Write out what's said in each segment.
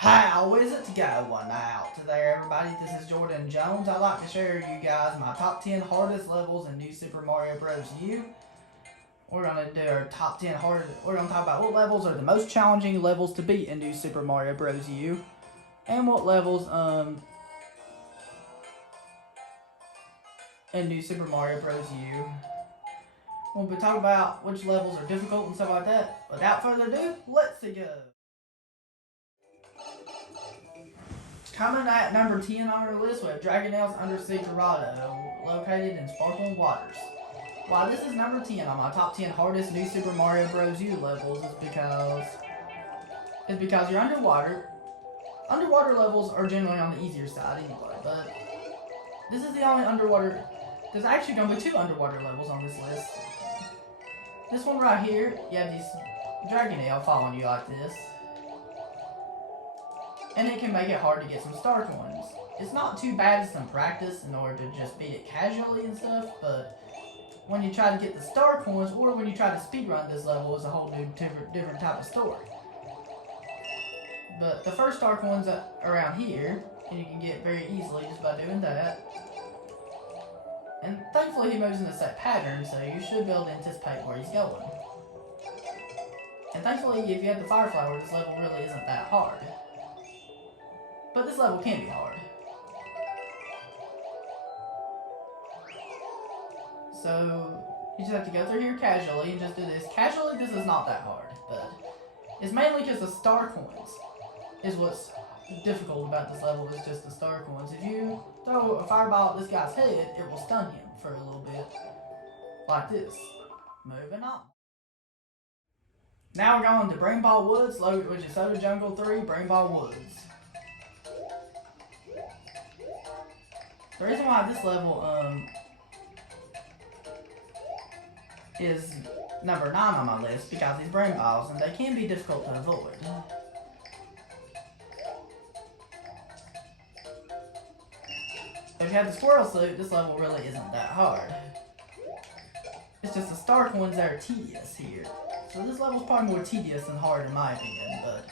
How is it going out there, everybody? This is Jordan Jones. I'd like to share you guys my top 10 hardest levels in New Super Mario Bros. U. We're gonna do our top 10 hardest. We're gonna talk about what levels are the most challenging levels to beat in New Super Mario Bros. U, and what levels in New Super Mario Bros. U. We'll be talking about which levels are difficult and stuff like that. Without further ado, let's go. Coming at number 10 on our list, we have Dragondales Undersea Dorado, located in Sparkling Waters. Why this is number 10 on my top 10 hardest New Super Mario Bros. U levels is because you're underwater. Underwater levels are generally on the easier side anyway, but this is the only underwater. There's actually going to be 2 underwater levels on this list. This one right here, you have these Dragondale following you like this. And it can make it hard to get some star coins. It's not too bad as some practice in order to just beat it casually and stuff, but when you try to get the star coins, or when you try to speedrun this level, is a whole new different type of story. But the first star coins are around here, and you can get very easily just by doing that. And thankfully he moves in a set pattern, so you should be able to anticipate where he's going. And thankfully, if you have the fire flower, this level really isn't that hard. But this level can be hard. So you just have to go through here casually and just do this. Casually, this is not that hard, but it's mainly because the star coins is what's difficult about this level, is just the star coins. If you throw a fireball at this guy's head, it will stun him for a little bit. Like this. Moving on. Now we're going to Brain Ball Woods, which is Soda Jungle 3, Brain Ball Woods. The reason why this level is number 9 on my list because these brain balls, and they can be difficult to avoid. If you have the squirrel suit, this level really isn't that hard. It's just the star coins that are tedious here. So this level's probably more tedious than hard in my opinion, but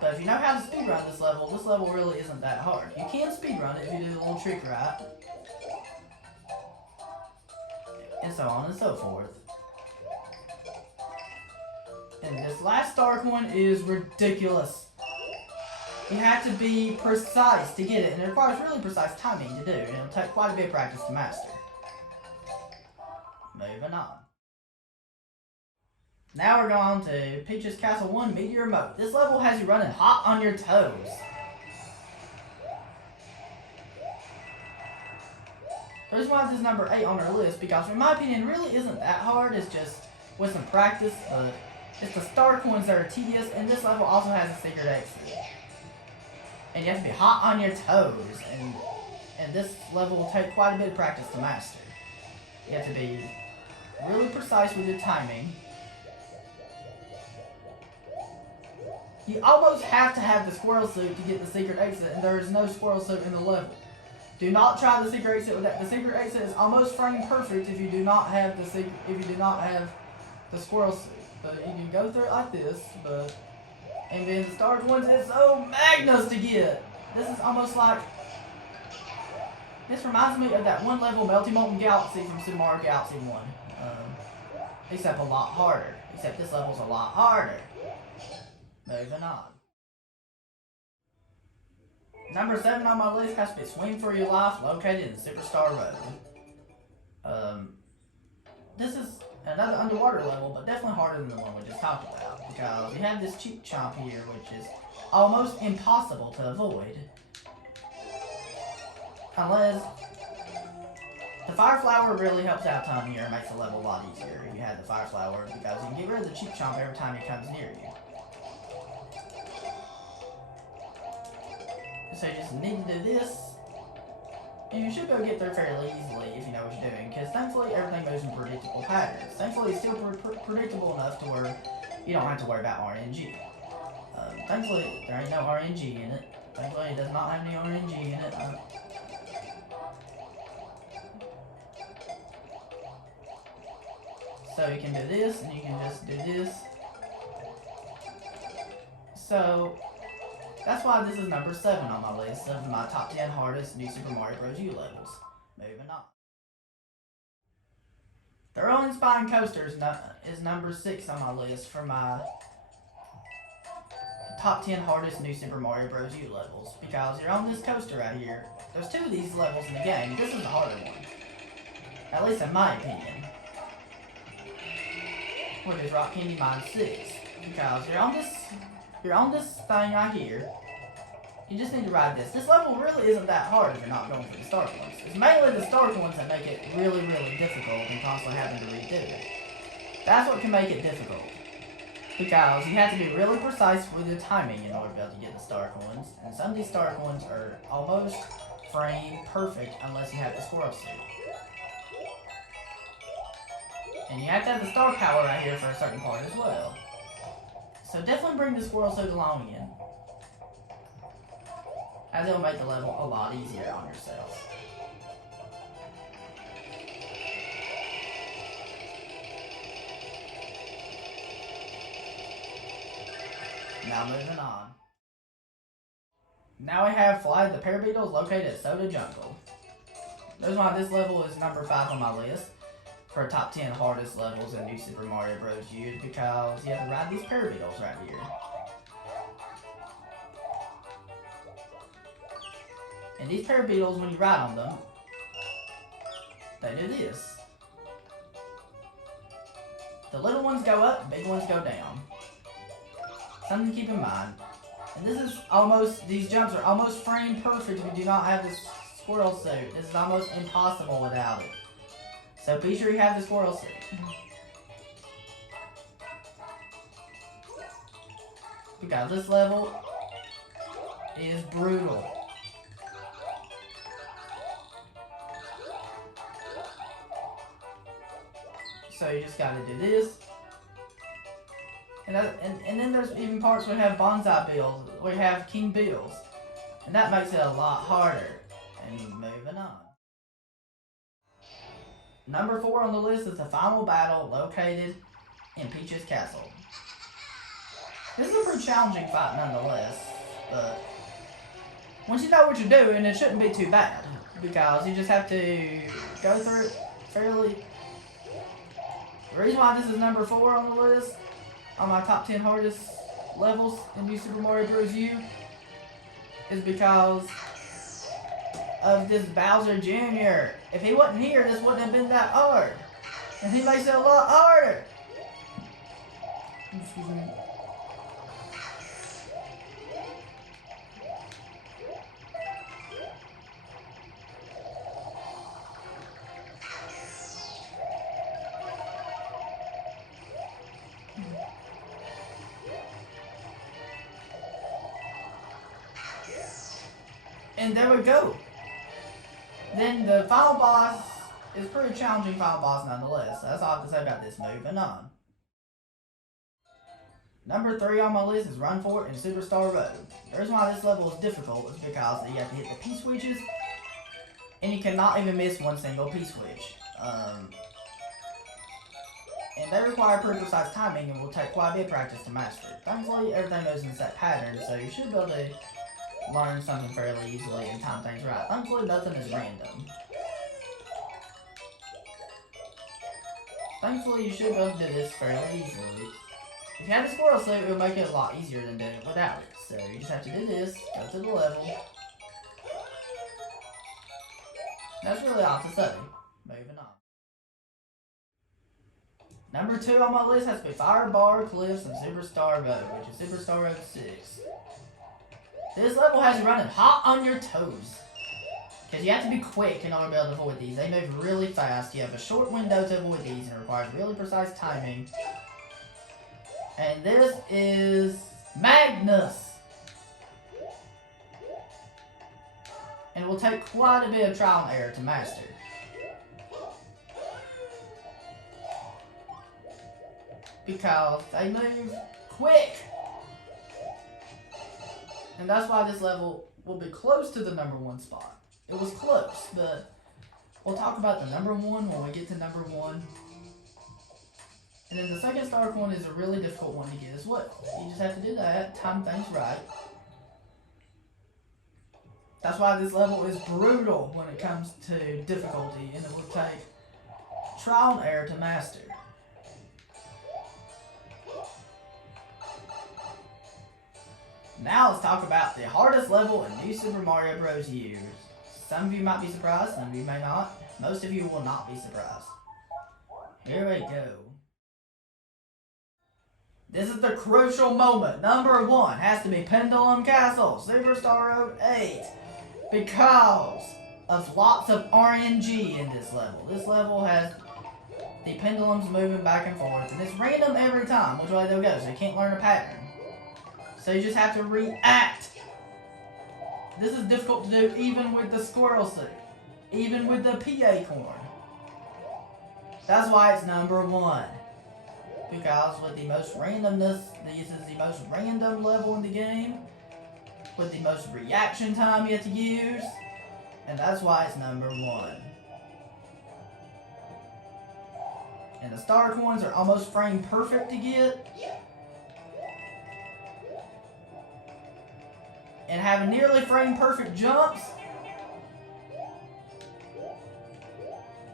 But if you know how to speedrun this level really isn't that hard. You can speedrun it if you do the little trick right. And so on and so forth. And this last star coin is ridiculous. You have to be precise to get it, and it requires really precise timing to do, and it'll take quite a bit of practice to master. Moving on. Now we're going to Peach's Castle 1 Meteor Mode. This level has you running hot on your toes. The reason why this is number 8 on our list, because in my opinion, it really isn't that hard. It's just with some practice, but it's the star coins that are tedious, and this level also has a secret exit. And you have to be hot on your toes, and this level will take quite a bit of practice to master. You have to be really precise with your timing. You almost have to have the squirrel suit to get the secret exit, and there is no squirrel suit in the level. Do not try the secret exit with that. The secret exit is almost frame perfect if you do not have the squirrel suit. But you can go through it like this, and then the star coins is so Magnus to get. This is almost like, this reminds me of that one level Melty Molten Galaxy from Super Mario Galaxy 1. Except a lot harder. Except this level's a lot harder. Moving on. Number 7 on my list has to be Swing for Your Life, located in Superstar Road. This is another underwater level, but definitely harder than the one we just talked about, because you have this cheap chomp here, which is almost impossible to avoid. Unless the fire flower really helps out a ton here and makes the level a lot easier if you have the fire flower, because you can get rid of the cheap chomp every time he comes near you. So you just need to do this, and you should be able to get through fairly easily if you know what you're doing, because thankfully everything moves in predictable patterns. Thankfully it's still predictable enough to where you don't have to worry about RNG. Thankfully there ain't no RNG in it. Thankfully it does not have any RNG in it. So you can do this, and you can just do this. So that's why this is number 7 on my list of my top 10 hardest New Super Mario Bros. U levels. Moving on. The Rolling Spine Coaster is number 6 on my list for my top 10 hardest New Super Mario Bros. U levels. Because you're on this coaster right here. There's 2 of these levels in the game. This is the harder one. At least in my opinion. Which is Rock Candy Mine 6. Because you're on this thing right here. You just need to ride this. This level really isn't that hard if you're not going for the start ones. It's mainly the start ones that make it really, really difficult and constantly having to redo it. That's what can make it difficult. Because you have to be really precise with your timing in order to be able to get the star coins. And some of these star coins are almost frame perfect unless you have the squirrel suit. And you have to have the star power right here for a certain part as well. So definitely bring the squirrel suit along again. As it'll make the level a lot easier on yourself. Now moving on. Now we have Fly the Para Beetle located at Soda Jungle. That's why this level is number 5 on my list for top 10 hardest levels in New Super Mario Bros. U, because you have to ride these Para Beetles right here. And these Para Beetles, when you ride on them, they do this. The little ones go up, big ones go down. Something to keep in mind. And this is almost, these jumps are almost frame perfect if you do not have this squirrel suit. This is almost impossible without it. So be sure you have the squirrel suit. Because this level is brutal. So you just gotta do this. And then there's even parts where we have Bonsai Bills, where you have King Bills. And that makes it a lot harder. And moving on. Number 4 on the list is the final battle located in Peach's Castle. This is a pretty challenging fight nonetheless, but once you know what you're doing, it shouldn't be too bad. Because you just have to go through it fairly. The reason why this is number 4 on the list, on my top 10 hardest levels in New Super Mario Bros. U, is because of this Bowser Jr. If he wasn't here, this wouldn't have been that hard. And he makes it a lot harder. Excuse me. And there we go. Then the final boss is a pretty challenging final boss nonetheless. That's all I have to say about this. Moving on. Number 3 on my list is Run For It in Superstar Road. The reason why this level is difficult is because you have to hit the P-switches, and you cannot even miss one single P-switch. And they require pretty precise timing and will take quite a bit of practice to master. Thankfully, everything goes in set pattern, so you should be able to learn something fairly easily and time things right. Thankfully, nothing is random. Thankfully, you should be able to do this fairly easily. If you have the squirrel suit, it will make it a lot easier than doing it without it. So you just have to do this, go to the level. That's really all to say. Moving on. Number 2 on my list has to be Fire Bar Cliffs and Superstar Road, which is Superstar Road 6. This level has you running hot on your toes. Because you have to be quick in order to be able to avoid these. They move really fast. You have a short window to avoid these and it requires really precise timing. And this is Magnus. And it will take quite a bit of trial and error to master. Because they move quick. And that's why this level will be close to the number 1 spot. It was close, but we'll talk about the number 1 when we get to number 1. And then the second star coin is a really difficult one to get as well. You just have to do that, time things right. That's why this level is brutal when it comes to difficulty, and it will take trial and error to master. Now let's talk about the hardest level in New Super Mario Bros. Years. Some of you might be surprised, some of you may not. Most of you will not be surprised. Here we go. This is the crucial moment. Number 1 has to be Pendulum Castle, Superstar Road 8. Because of lots of RNG in this level. This level has the pendulums moving back and forth, and it's random every time which way they'll go, so you can't learn a pattern. So you just have to react. This is difficult to do even with the squirrel suit, even with the PA corn. That's why it's number 1. Because with the most randomness, this is the most random level in the game, with the most reaction time you have to use, and that's why it's number 1. And the star coins are almost frame perfect to get. And having nearly frame perfect jumps.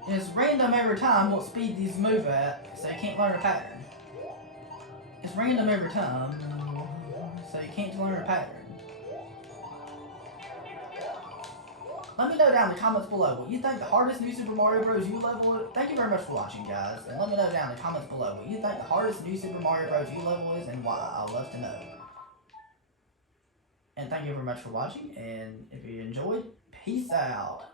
And it's random every time what speed these move at, so you can't learn a pattern. It's random every time, so you can't learn a pattern. Let me know down in the comments below what you think the hardest New Super Mario Bros. U level is. Thank you very much for watching, guys. And let me know down in the comments below what you think the hardest New Super Mario Bros. U level is and why. I'd love to know. And thank you very much for watching. And if you enjoyed, peace out.